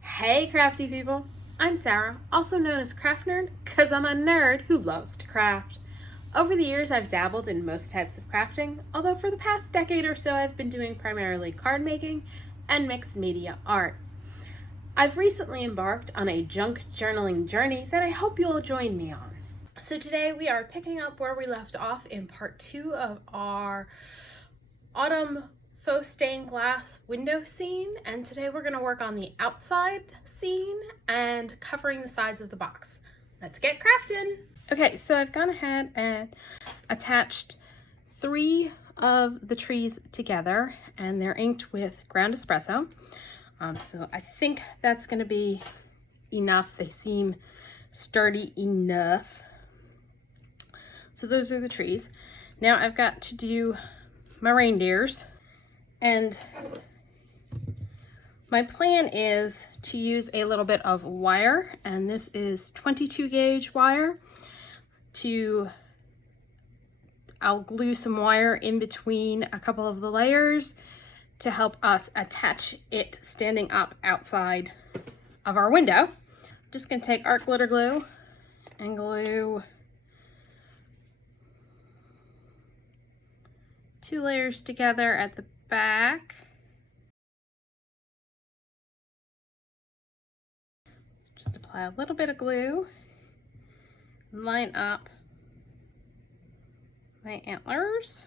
Hey crafty people, I'm Sarah, also known as Craft Nerd because I'm a nerd who loves to craft. Over the years I've dabbled in most types of crafting, although for the past decade or so I've been doing primarily card making and mixed media art. I've recently embarked on a junk journaling journey that I hope you'll join me on. So today we are picking up where we left off in part 2 of our autumn faux stained glass window scene, and today we're going to work on the outside scene and covering the sides of the box. Let's get crafting. Okay, so I've gone ahead and attached 3 of the trees together, and they're inked with ground espresso. So I think that's going to be enough. They seem sturdy enough. So those are the trees. Now I've got to do my reindeers, and my plan is to use a little bit of wire, and this is 22 gauge wire. I'll glue some wire in between a couple of the layers to help us attach it standing up outside of our window. I'm just going to take art glitter glue and glue 2 layers together at the back. Just apply a little bit of glue, line up my antlers.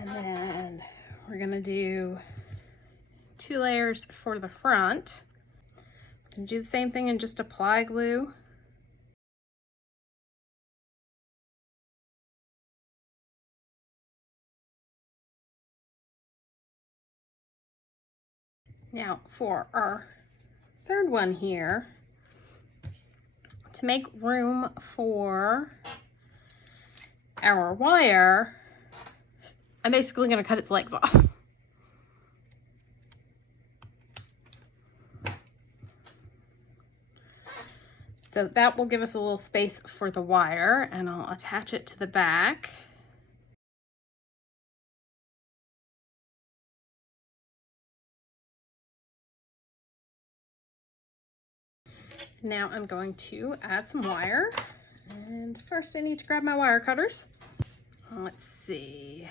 And then we're gonna do 2 layers for the front. And do the same thing and just apply glue. Now for our third one here, to make room for our wire, I'm basically going to cut its legs off. So that will give us a little space for the wire, and I'll attach it to the back. Now I'm going to add some wire, and first I need to grab my wire cutters. Let's see.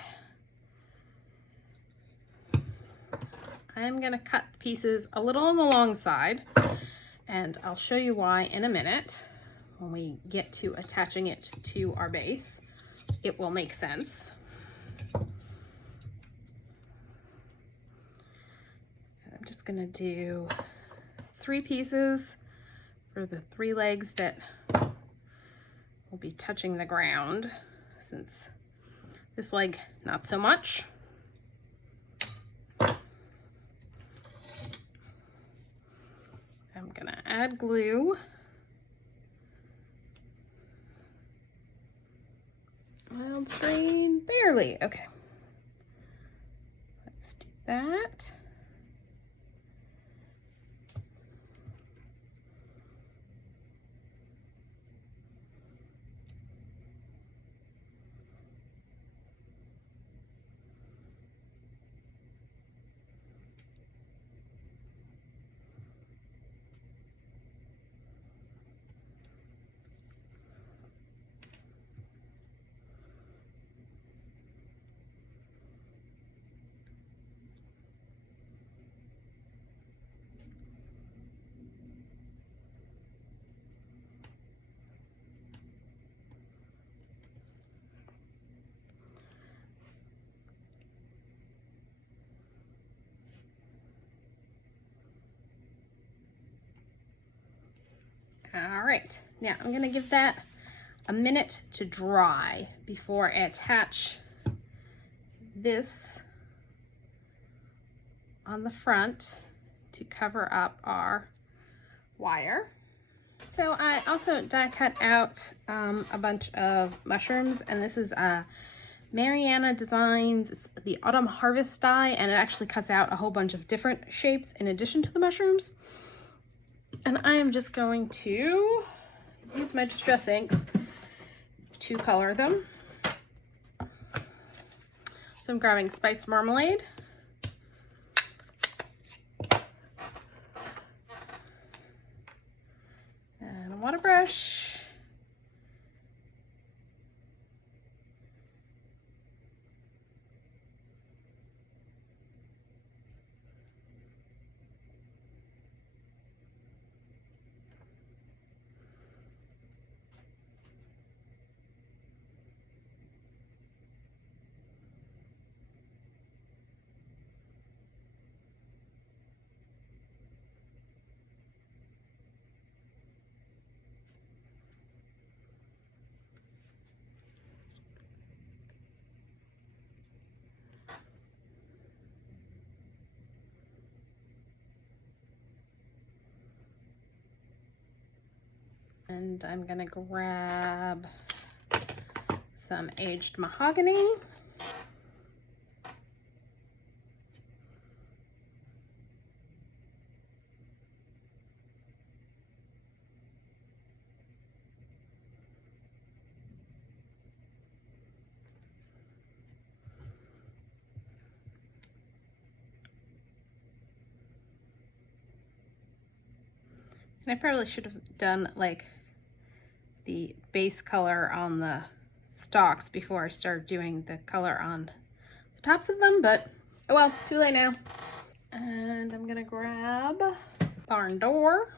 I'm going to cut pieces a little on the long side, and I'll show you why in a minute. When we get to attaching it to our base, it will make sense. I'm just going to do 3 pieces for the 3 legs that will be touching the ground, since this leg not so much. I'm gonna add glue. Wild screen, barely, okay. Let's do that. All right, now I'm gonna give that a minute to dry before I attach this on the front to cover up our wire. So I also die cut out a bunch of mushrooms, and this is Mariana Designs. It's the Autumn Harvest die, and it actually cuts out a whole bunch of different shapes in addition to the mushrooms. And I am just going to use my Distress inks to color them. So I'm grabbing Spiced Marmalade. And a water brush. And I'm gonna grab some aged mahogany. And I probably should have done like the base color on the stalks before I started doing the color on the tops of them, but oh well, too late now. And I'm gonna grab barn door.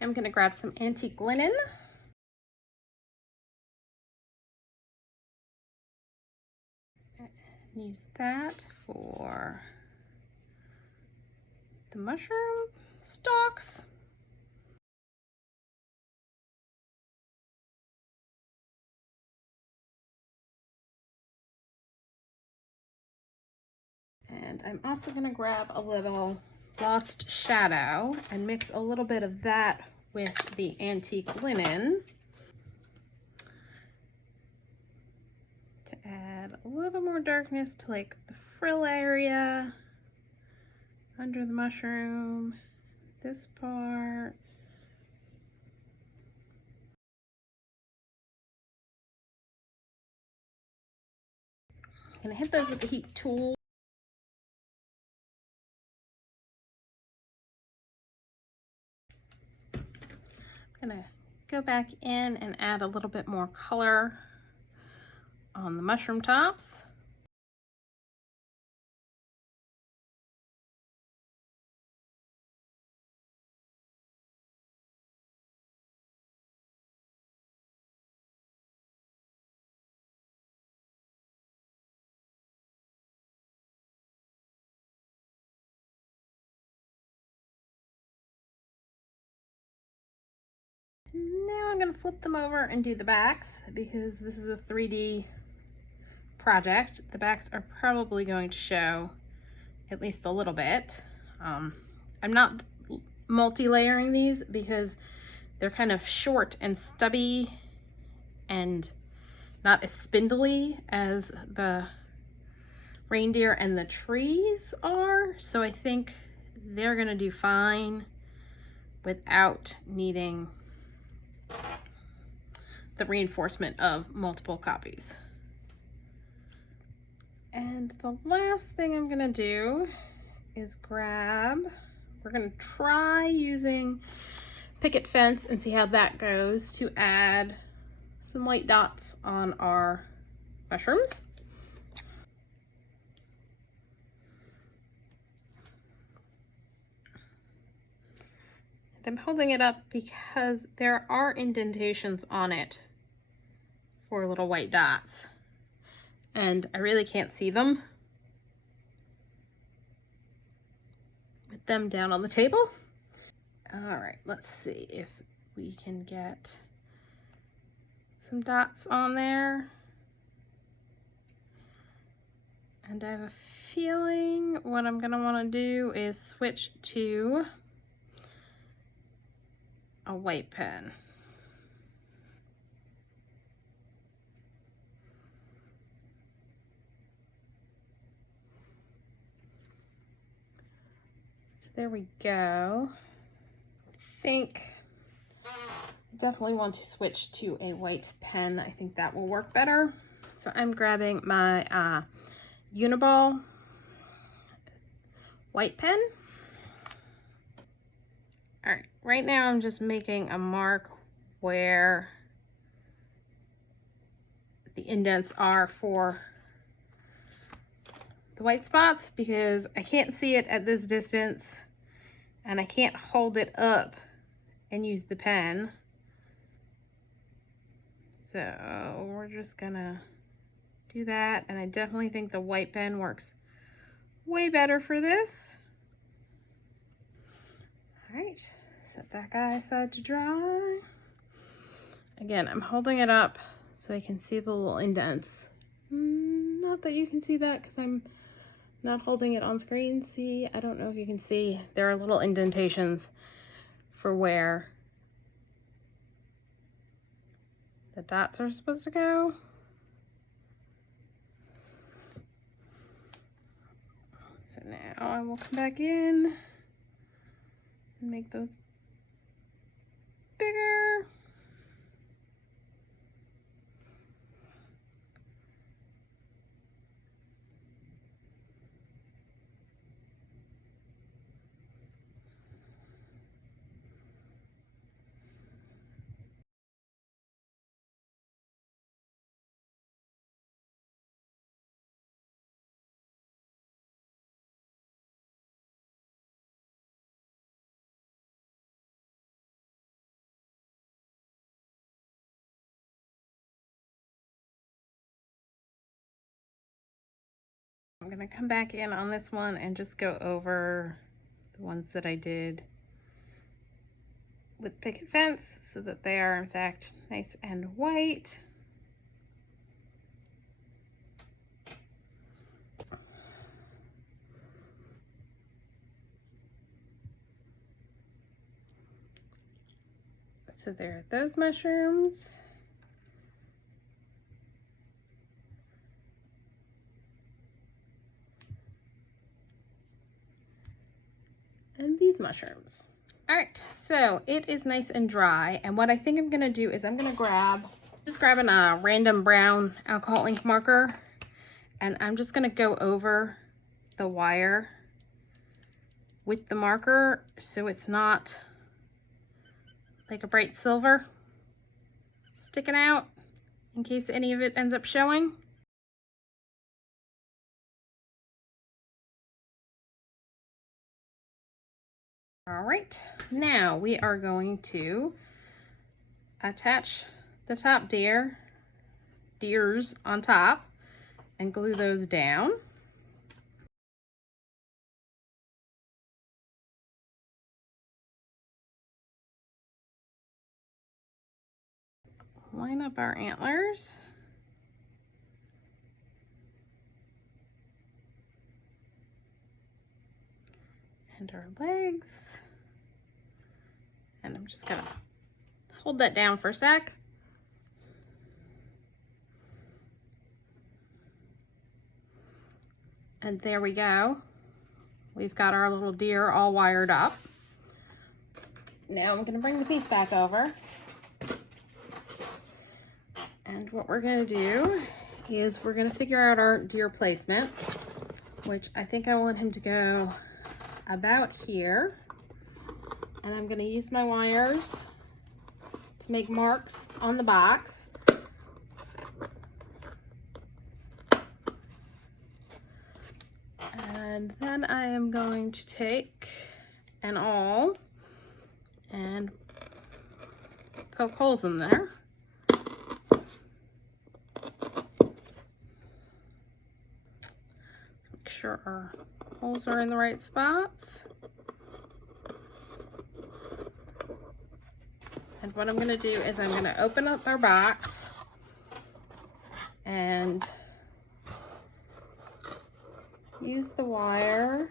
I'm gonna grab some antique linen. Use that for the mushroom stalks. And I'm also going to grab a little Lost Shadow and mix a little bit of that with the antique linen to add a little more darkness to like the frill area under the mushroom, this part. I'm going to hit those with the heat tool. I'm gonna go back in and add a little bit more color on the mushroom tops. Now I'm going to flip them over and do the backs because this is a 3D project. The backs are probably going to show at least a little bit. I'm not multi-layering these because they're kind of short and stubby and not as spindly as the reindeer and the trees are. So I think they're going to do fine without needing the reinforcement of multiple copies. And the last thing I'm gonna do is we're gonna try using picket fence and see how that goes to add some white dots on our mushrooms. I'm holding it up because there are indentations on it for little white dots, and I really can't see them with them down on the table. All right, let's see if we can get some dots on there. And I have a feeling what I'm gonna wanna do is switch to a white pen. So there we go. I think I definitely want to switch to a white pen. I think that will work better. So I'm grabbing my Uniball white pen. All right, right now I'm just making a mark where the indents are for the white spots because I can't see it at this distance and I can't hold it up and use the pen. So we're just gonna do that, and I definitely think the white pen works way better for this. All right, set that guy aside to dry. Again, I'm holding it up so I can see the little indents. Not that you can see that because I'm not holding it on screen. See, I don't know if you can see, there are little indentations for where the dots are supposed to go. So now I will come back in and make those bigger. I'm gonna come back in on this one and just go over the ones that I did with picket fence so that they are in fact nice and white. So there are those mushrooms. And these mushrooms. All right, so it is nice and dry, and what I think I'm gonna do is I'm gonna just grabbing a random brown alcohol ink marker, and I'm just gonna go over the wire with the marker so it's not like a bright silver sticking out in case any of it ends up showing. All right, now we are going to attach the top deers on top and glue those down. Line up our antlers. And our legs. And I'm just gonna hold that down for a sec. And there we go. We've got our little deer all wired up. Now I'm gonna bring the piece back over. And what we're gonna do is we're gonna figure out our deer placement, which I think I want him to go about here. And I'm gonna use my wires to make marks on the box. And then I am going to take an awl and poke holes in there. Make sure our holes are in the right spots. And what I'm going to do is I'm going to open up our box and use the wire.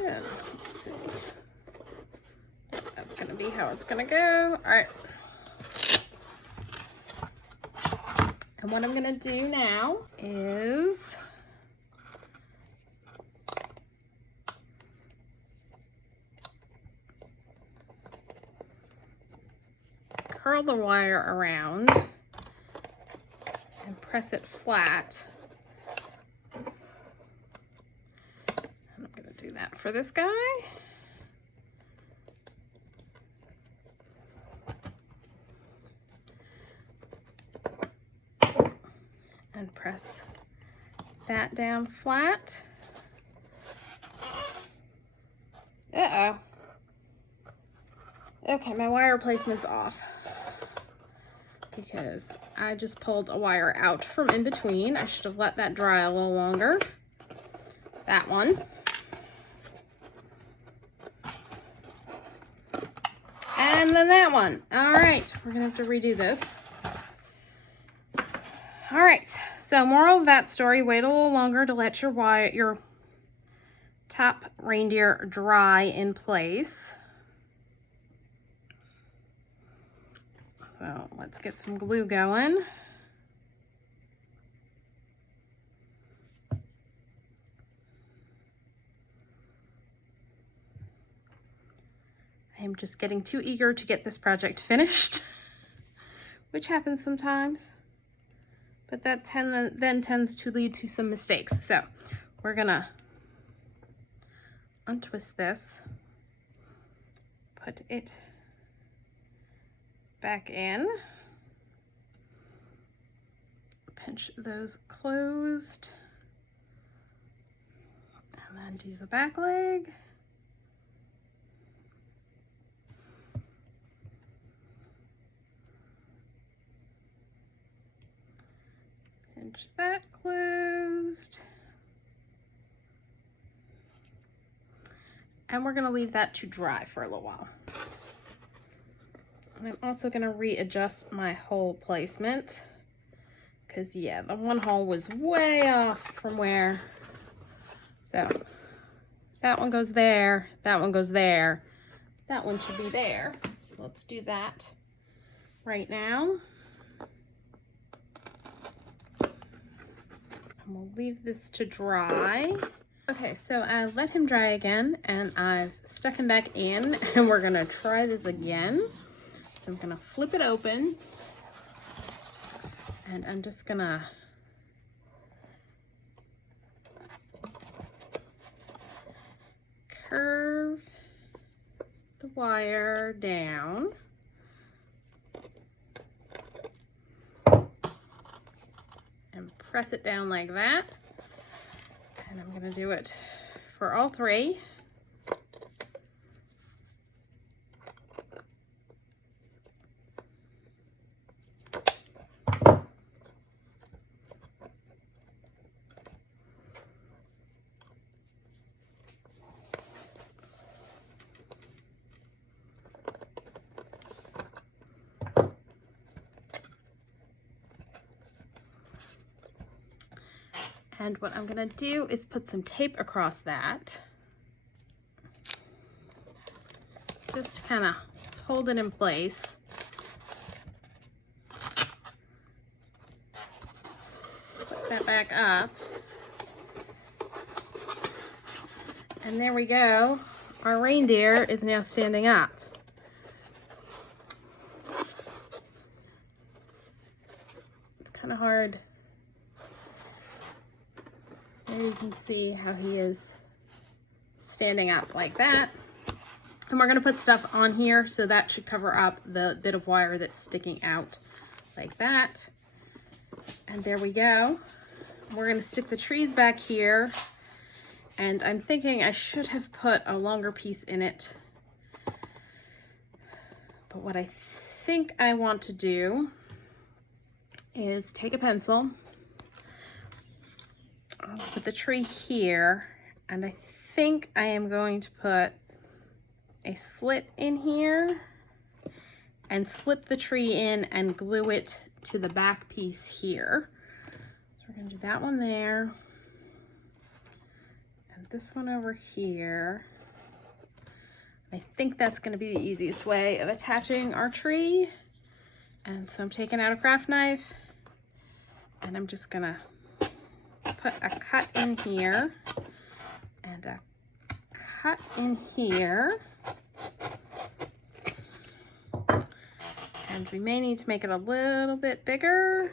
Yeah, let's see. That's gonna be how it's gonna go. All right. And what I'm gonna do now is curl the wire around and press it flat. And I'm gonna do that for this guy. And press that down flat. Uh-oh. Okay, my wire placement's off because I just pulled a wire out from in between. I should have let that dry a little longer. That one. And then that one. All right, we're gonna have to redo this. All right, so moral of that story, wait a little longer to let your top reindeer dry in place. So let's get some glue going. I'm just getting too eager to get this project finished, which happens sometimes. But that then tends to lead to some mistakes. So we're gonna untwist this, put it back in, pinch those closed, and then do the back leg. Pinch that closed. And we're gonna leave that to dry for a little while. And I'm also gonna readjust my hole placement because yeah, the one hole was way off from where. So that one goes there, that one goes there, that one should be there. So let's do that right now. And we'll leave this to dry. Okay, so I let him dry again and I've stuck him back in and we're gonna try this again. So I'm gonna flip it open and I'm just gonna curve the wire down. And press it down like that. And I'm gonna do it for all three. And what I'm gonna do is put some tape across that, just to kind of hold it in place. Put that back up. And there we go. Our reindeer is now standing up. It's kind of hard. There you can see how he is standing up like that. And we're going to put stuff on here, so that should cover up the bit of wire that's sticking out like that. And there we go. We're going to stick the trees back here. And I'm thinking I should have put a longer piece in it. But what I think I want to do is take a pencil. I'll put the tree here, and I think I am going to put a slit in here and slip the tree in and glue it to the back piece here. So we're gonna do that one there. And this one over here. I think that's gonna be the easiest way of attaching our tree. And so I'm taking out a craft knife and I'm just gonna put a cut in here and a cut in here. And we may need to make it a little bit bigger.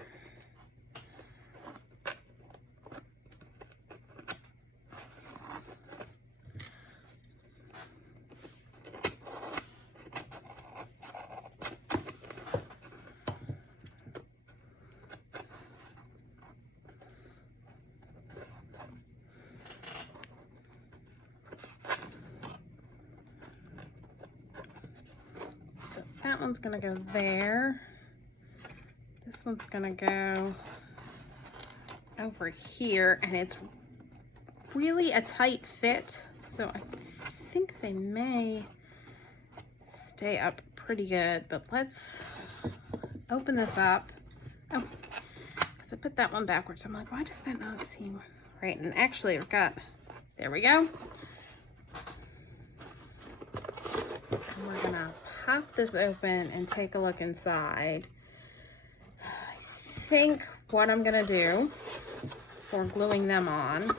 That one's gonna go there. This one's gonna go over here, and it's really a tight fit, so I think they may stay up pretty good, but let's open this up. Oh, because I put that one backwards. I'm like, why does that not seem right? And actually I've got, there we go. And we're gonna pop this open and take a look inside. I think what I'm gonna do for gluing them on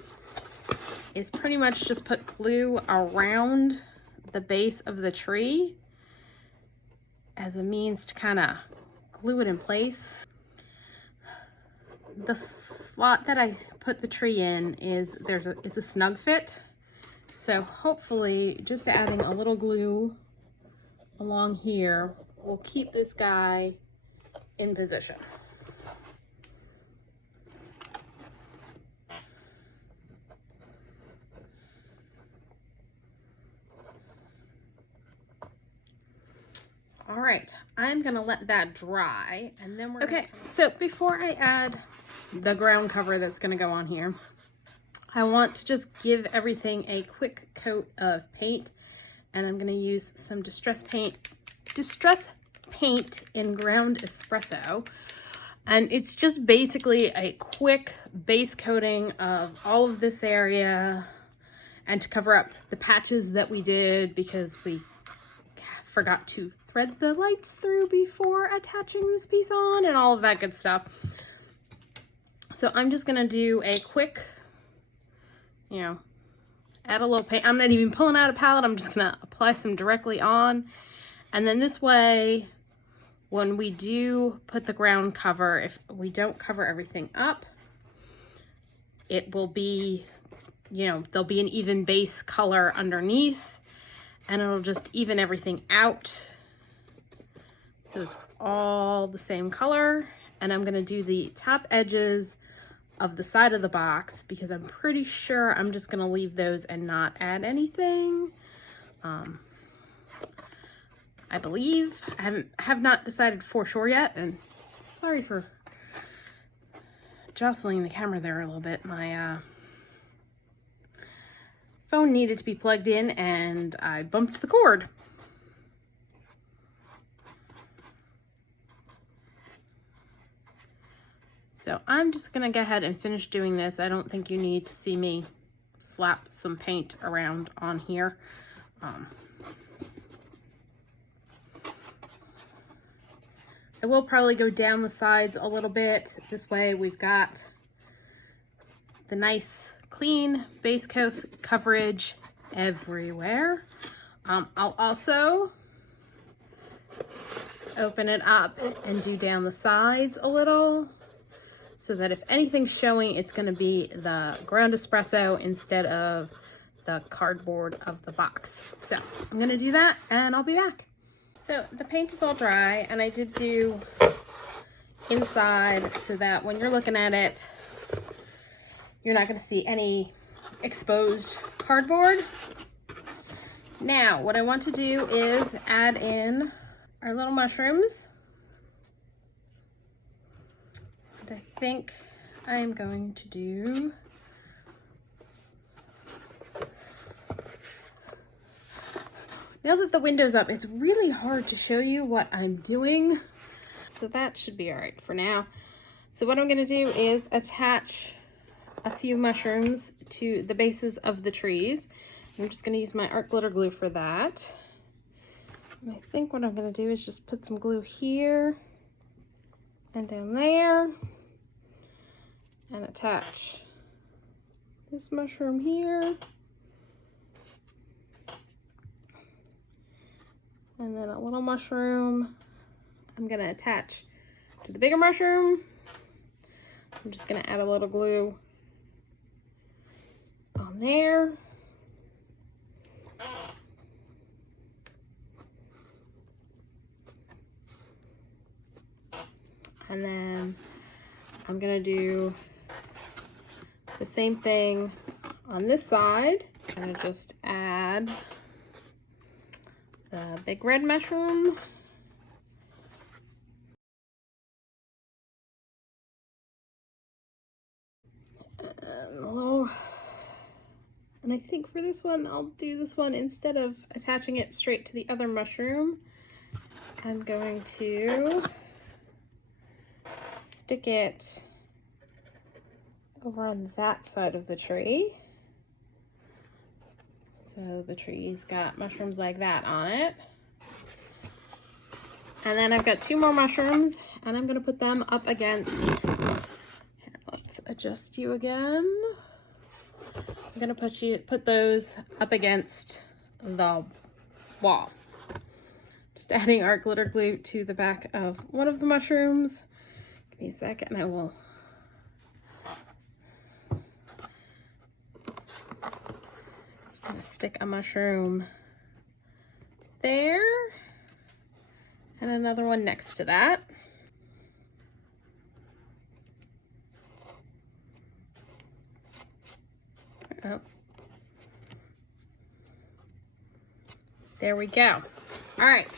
is pretty much just put glue around the base of the tree as a means to kind of glue it in place. The slot that I put the tree in is it's a snug fit, so hopefully just adding a little glue along here will keep this guy in position. All right, I'm gonna let that dry and then we're okay. So before I add the ground cover that's gonna go on here, I want to just give everything a quick coat of paint. And I'm going to use some distress paint in ground espresso. And it's just basically a quick base coating of all of this area and to cover up the patches that we did because we forgot to thread the lights through before attaching this piece on and all of that good stuff. So I'm just going to do a quick, add a little paint. I'm not even pulling out a palette. I'm just gonna apply some directly on. And then this way, when we do put the ground cover, if we don't cover everything up, it will be, there'll be an even base color underneath and it'll just even everything out. So it's all the same color. And I'm gonna do the top edges of the side of the box because I'm pretty sure I'm just gonna leave those and not add anything. I believe I have not decided for sure yet, and sorry for jostling the camera there a little bit. My phone needed to be plugged in and I bumped the cord. So I'm just gonna go ahead and finish doing this. I don't think you need to see me slap some paint around on here. I will probably go down the sides a little bit. This way we've got the nice clean base coat coverage everywhere. I'll also open it up and do down the sides a little, so that if anything's showing, it's going to be the ground espresso instead of the cardboard of the box. So I'm going to do that and I'll be back. So the paint is all dry and I did do inside so that when you're looking at it, you're not going to see any exposed cardboard. Now what I want to do is add in our little mushrooms. I think I'm going to do now that the window's up, it's really hard to show you what I'm doing, so that should be all right for now. So what I'm going to do is attach a few mushrooms to the bases of the trees. I'm just going to use my art glitter glue for that. And I think what I'm going to do is just put some glue here and down there and attach this mushroom here. And then a little mushroom I'm going to attach to the bigger mushroom. I'm just going to add a little glue on there. And then I'm going to do the same thing on this side. I'm going to just add the big red mushroom. And I think for this one, I'll do this one instead of attaching it straight to the other mushroom. I'm going to stick it over on that side of the tree. So the tree's got mushrooms like that on it. And then I've got two more mushrooms, and I'm going to put them up against, here, let's adjust you again. I'm going to put those up against the wall. Just adding art glitter glue to the back of one of the mushrooms. Give me a second and I will I'm going to stick a mushroom there and another one next to that. Oh. There we go. All right,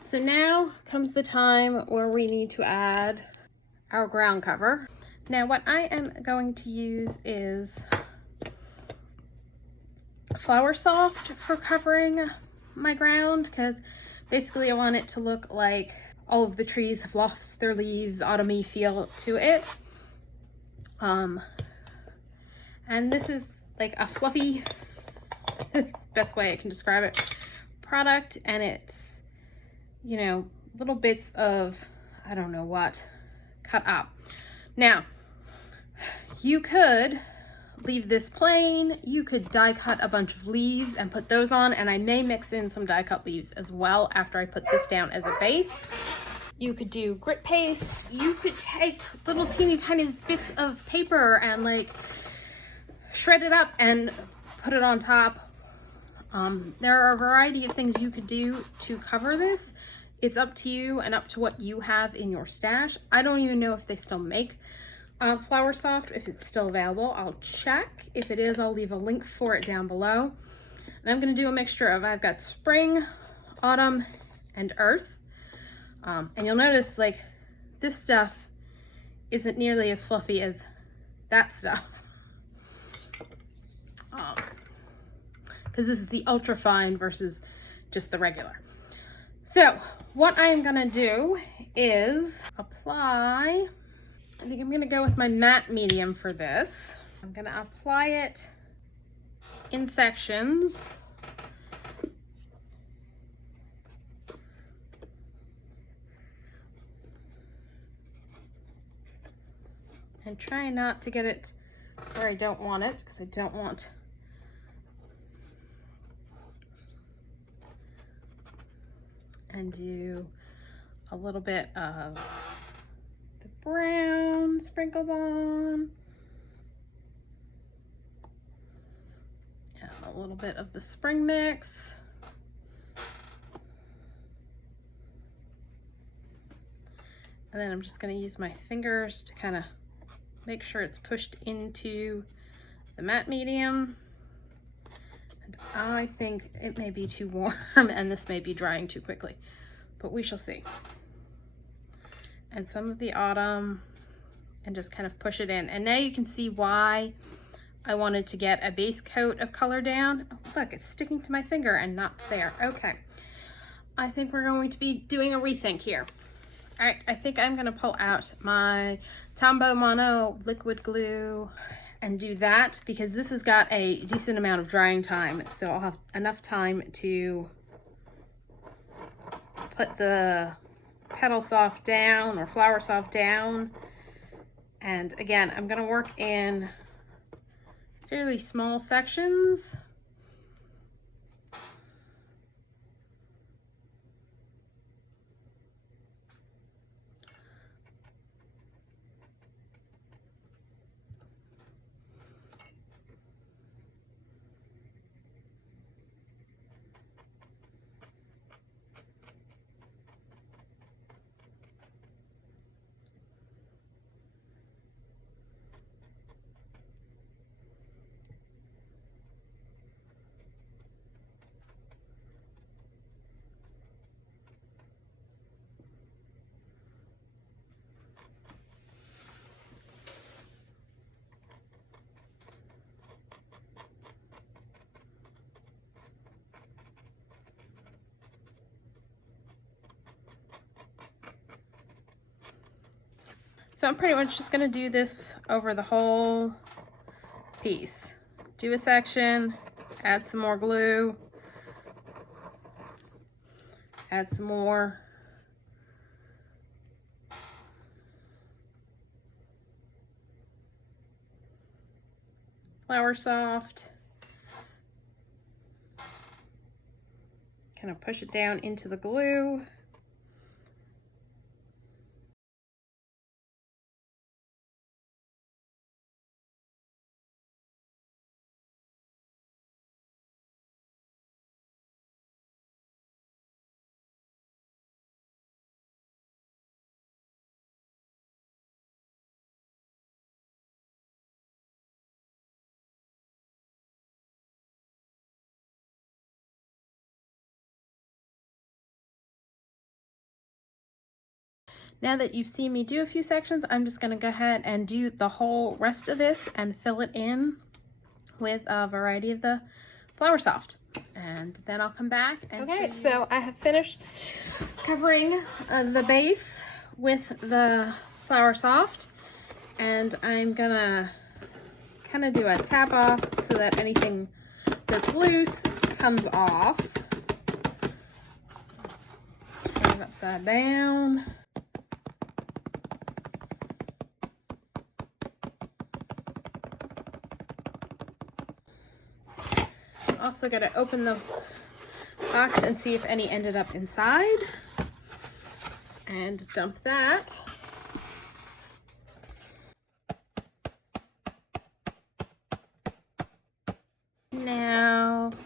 so now comes the time where we need to add our ground cover. Now what I am going to use is Flower Soft for covering my ground, because basically I want it to look like all of the trees have lost their leaves, autumny feel to it. And this is like a fluffy, best way I can describe it, product, and it's, you know, little bits of, I don't know what, cut up. Now, you could leave this plain, you could die cut a bunch of leaves and put those on, and I may mix in some die cut leaves as well after I put this down as a base. You could do grit paste, you could take little teeny tiny bits of paper and like shred it up and put it on top. There are a variety of things you could do to cover this. It's up to you and up to what you have in your stash. I don't even know if they still make Flower Soft, if it's still available. I'll check. If it is, I'll leave a link for it down below. And I'm going to do a mixture of, I've got spring, autumn, and earth. And you'll notice like this stuff isn't nearly as fluffy as that stuff. Because this is the ultra fine versus just the regular. So what I am gonna do is apply, I think I'm gonna go with my matte medium for this. I'm gonna apply it in sections. And try not to get it where I don't want it, because I don't want and do a little bit of the brown sprinkled on and a little bit of the spring mix. And then I'm just going to use my fingers to kind of make sure it's pushed into the matte medium. And I think it may be too warm and this may be drying too quickly, but we shall see. And some of the autumn, and just kind of push it in. And now you can see why I wanted to get a base coat of color down. Oh, look, it's sticking to my finger and not there. Okay, I think we're going to be doing a rethink here. All right, I think I'm gonna pull out my Tombow Mono liquid glue and do that because this has got a decent amount of drying time. So I'll have enough time to put the petal soft down or flower soft down. And again, I'm gonna work in fairly small sections. So I'm pretty much just gonna do this over the whole piece. Do a section, add some more glue, add some more. Flower soft. Kind of push it down into the glue. Now that you've seen me do a few sections, I'm just gonna go ahead and do the whole rest of this and fill it in with a variety of the Flower Soft. And then I'll come back and okay, so I have finished covering the base with the Flower Soft, and I'm gonna kind of do a tap off so that anything that's loose comes off. Turn it upside down. Also got to open the box and see if any ended up inside and dump that. Now I'm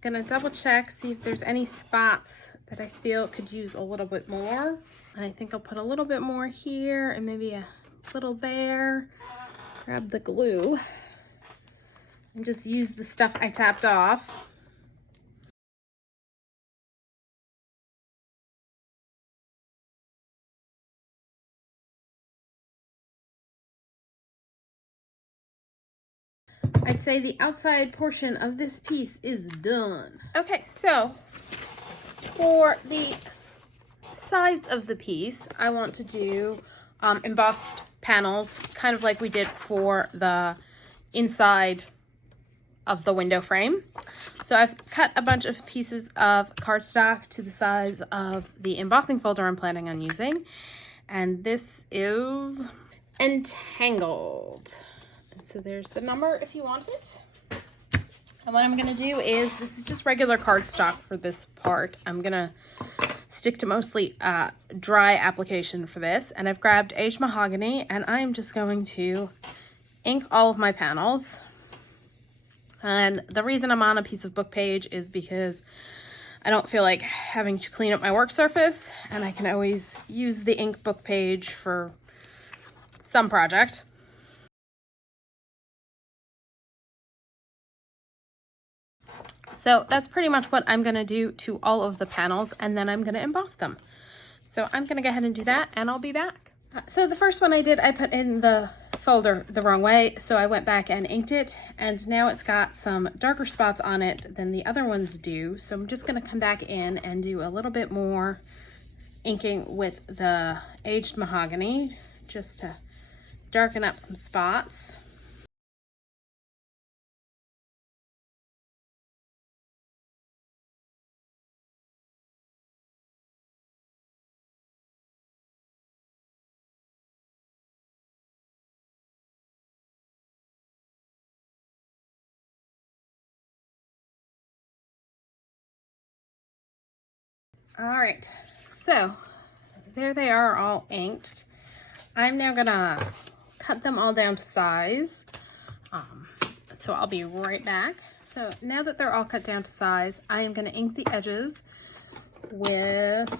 gonna double check, see if there's any spots that I feel could use a little bit more, and I think I'll put a little bit more here and maybe a little there. Grab the glue and just use the stuff I tapped off. I'd say the outside portion of this piece is done. Okay, so for the sides of the piece, I want to do embossed panels, kind of like we did for the inside of the window frame. So I've cut a bunch of pieces of cardstock to the size of the embossing folder I'm planning on using. And this is Entangled. And so there's the number if you want it. And what I'm gonna do is, this is just regular cardstock for this part. I'm gonna stick to mostly dry application for this. And I've grabbed aged mahogany, and I'm just going to ink all of my panels. And the reason I'm on a piece of book page is because I don't feel like having to clean up my work surface, and I can always use the ink book page for some project. So that's pretty much what I'm gonna do to all of the panels, and then I'm gonna emboss them. So I'm gonna go ahead and do that, and I'll be back. So the first one I did, I put in the folder the wrong way, so I went back and inked it, and now it's got some darker spots on it than the other ones do. So I'm just gonna come back in and do a little bit more inking with the aged mahogany just to darken up some spots. All right, so there they are, all inked. I'm now gonna cut them all down to size. So I'll be right back. So now that they're all cut down to size, I am gonna ink the edges with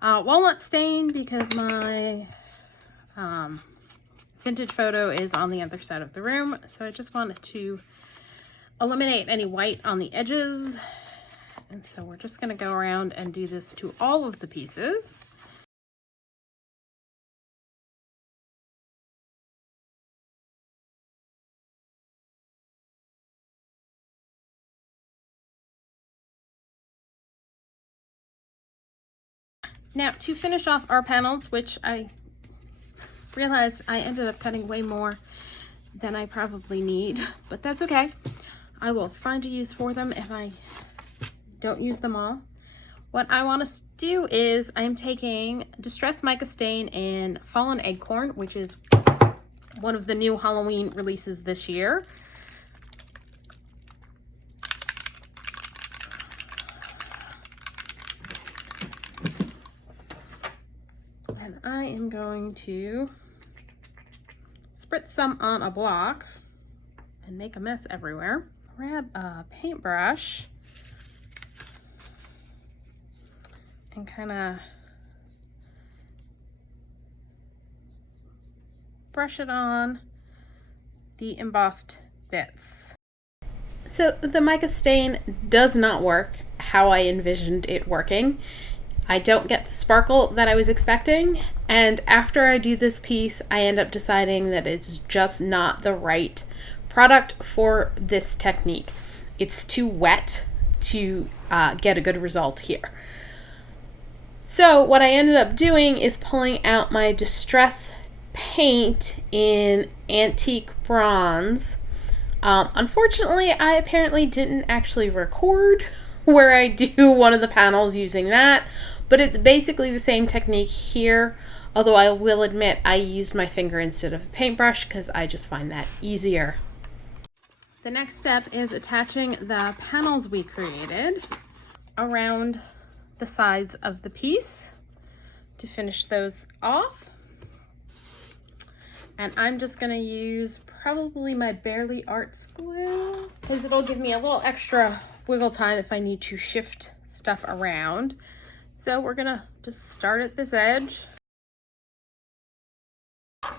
Walnut Stain because my vintage photo is on the other side of the room. So I just wanted to eliminate any white on the edges. And so we're just gonna go around and do this to all of the pieces. Now to finish off our panels, which I realized I ended up cutting way more than I probably need, but that's okay. I will find a use for them if I don't use them all. What I want to do is I'm taking Distressed Mica Stain in Fallen Acorn, which is one of the new Halloween releases this year. And I am going to spritz some on a block and make a mess everywhere. Grab a paintbrush and kind of brush it on the embossed bits. So the mica stain does not work how I envisioned it working. I don't get the sparkle that I was expecting, and after I do this piece, I end up deciding that it's just not the right product for this technique. It's too wet to get a good result here. So what I ended up doing is pulling out my Distress paint in Antique Bronze. Unfortunately, I apparently didn't actually record where I do one of the panels using that, but it's basically the same technique here, although I will admit I used my finger instead of a paintbrush because I just find that easier. The next step is attaching the panels we created around the sides of the piece to finish those off. And I'm just gonna use probably my Barely Arts glue because it'll give me a little extra wiggle time if I need to shift stuff around. So we're gonna just start at this edge.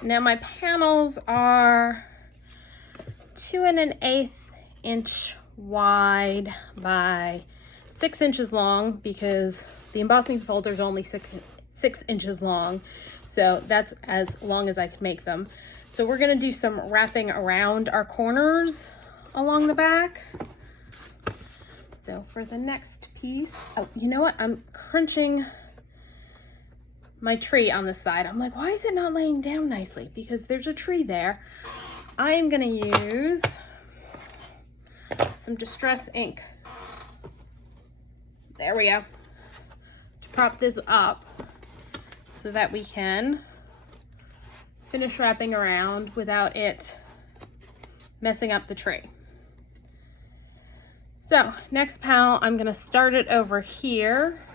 Now my panels are 2 1/8 inch wide by 6 inches long because the embossing folder is only 6 inches long. So that's as long as I can make them. So we're gonna do some wrapping around our corners along the back. So for the next piece, oh, you know what? I'm crunching my tree on the side. I'm like, why is it not laying down nicely? Because there's a tree there. I am gonna use some Distress ink. There we go. To prop this up so that we can finish wrapping around without it messing up the tree. So next panel, I'm gonna start it over here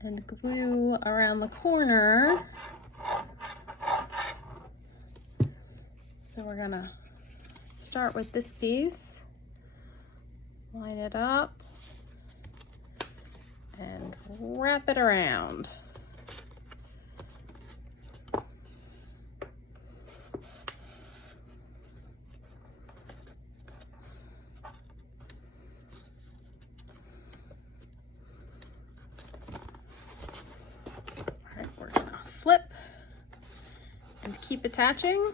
and glue around the corner. So we're gonna start with this piece, line it up, and wrap it around. All right, we're gonna flip and keep attaching.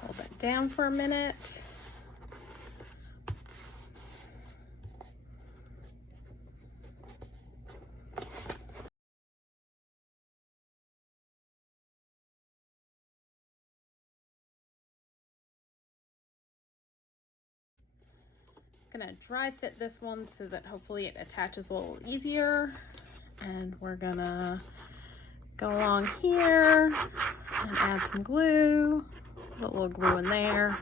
Hold that down for a minute. I'm gonna dry fit this one so that hopefully it attaches a little easier. And we're gonna go along here and add some glue. Put a little glue in there.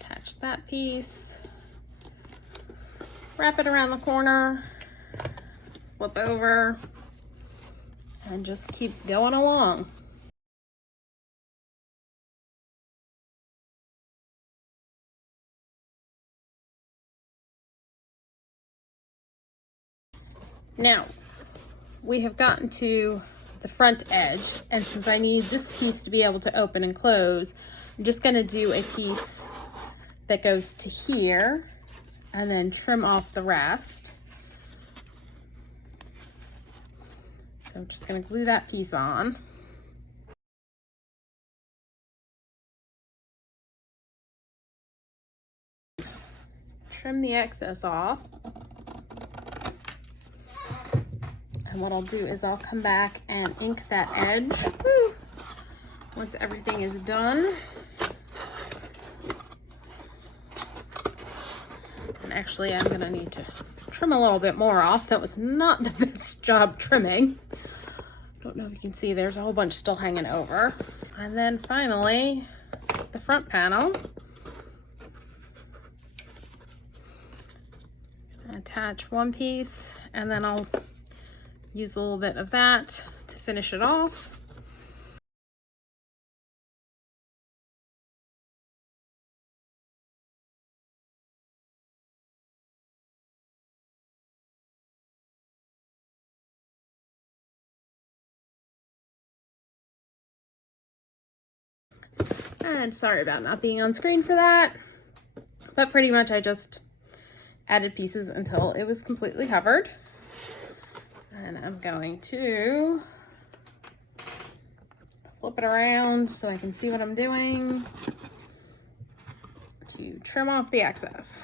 Attach that piece. Wrap it around the corner. Flip over. And just keep going along. Now, we have gotten to the front edge, and since I need this piece to be able to open and close, I'm just going to do a piece that goes to here and then trim off the rest. So I'm just going to glue that piece on. Trim the excess off. And what I'll do is I'll come back and ink that edge. Woo! Once everything is done. And actually I'm gonna need to trim a little bit more off. That was not the best job trimming. Don't know if you can see, there's a whole bunch still hanging over. And then finally, the front panel. Attach one piece, and then I'll use a little bit of that to finish it off. And sorry about not being on screen for that, but pretty much I just added pieces until it was completely covered. And I'm going to flip it around so I can see what I'm doing to trim off the excess.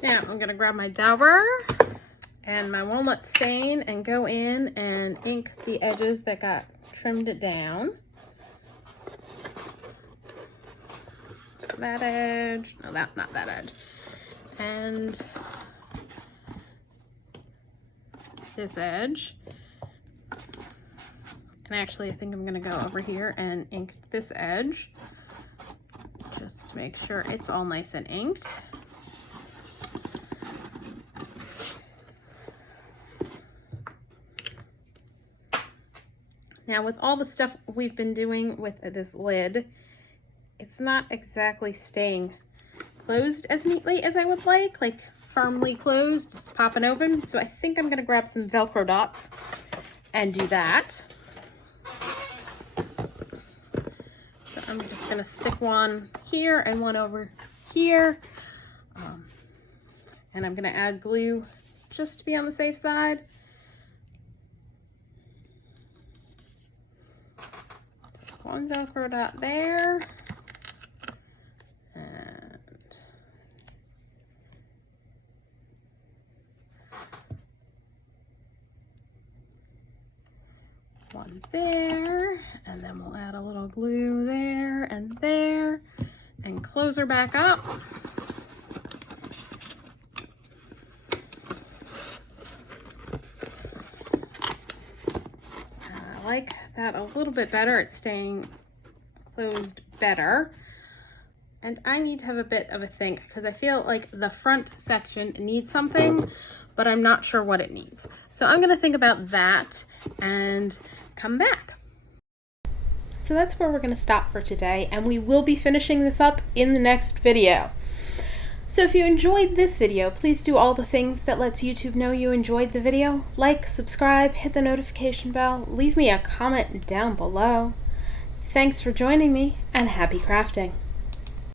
Now I'm going to grab my dauber and my Walnut Stain and go in and ink the edges that got trimmed it down. That edge, no, not that edge. And this edge. And actually I think I'm gonna go over here and ink this edge just to make sure it's all nice and inked. Now with all the stuff we've been doing with this lid, it's not exactly staying closed as neatly as I would like firmly closed, just popping open. So I think I'm gonna grab some Velcro dots and do that. So I'm just gonna stick one here and one over here. And I'm gonna add glue just to be on the safe side. One Velcro dot there, and one there, and then we'll add a little glue there, and close her back up. I like that a little bit better. It's staying closed better. And I need to have a bit of a think because I feel like the front section needs something, but I'm not sure what it needs. So I'm going to think about that and come back. So that's where we're going to stop for today, and we will be finishing this up in the next video. So if you enjoyed this video, please do all the things that lets YouTube know you enjoyed the video. Like, subscribe, hit the notification bell, leave me a comment down below. Thanks for joining me, and happy crafting!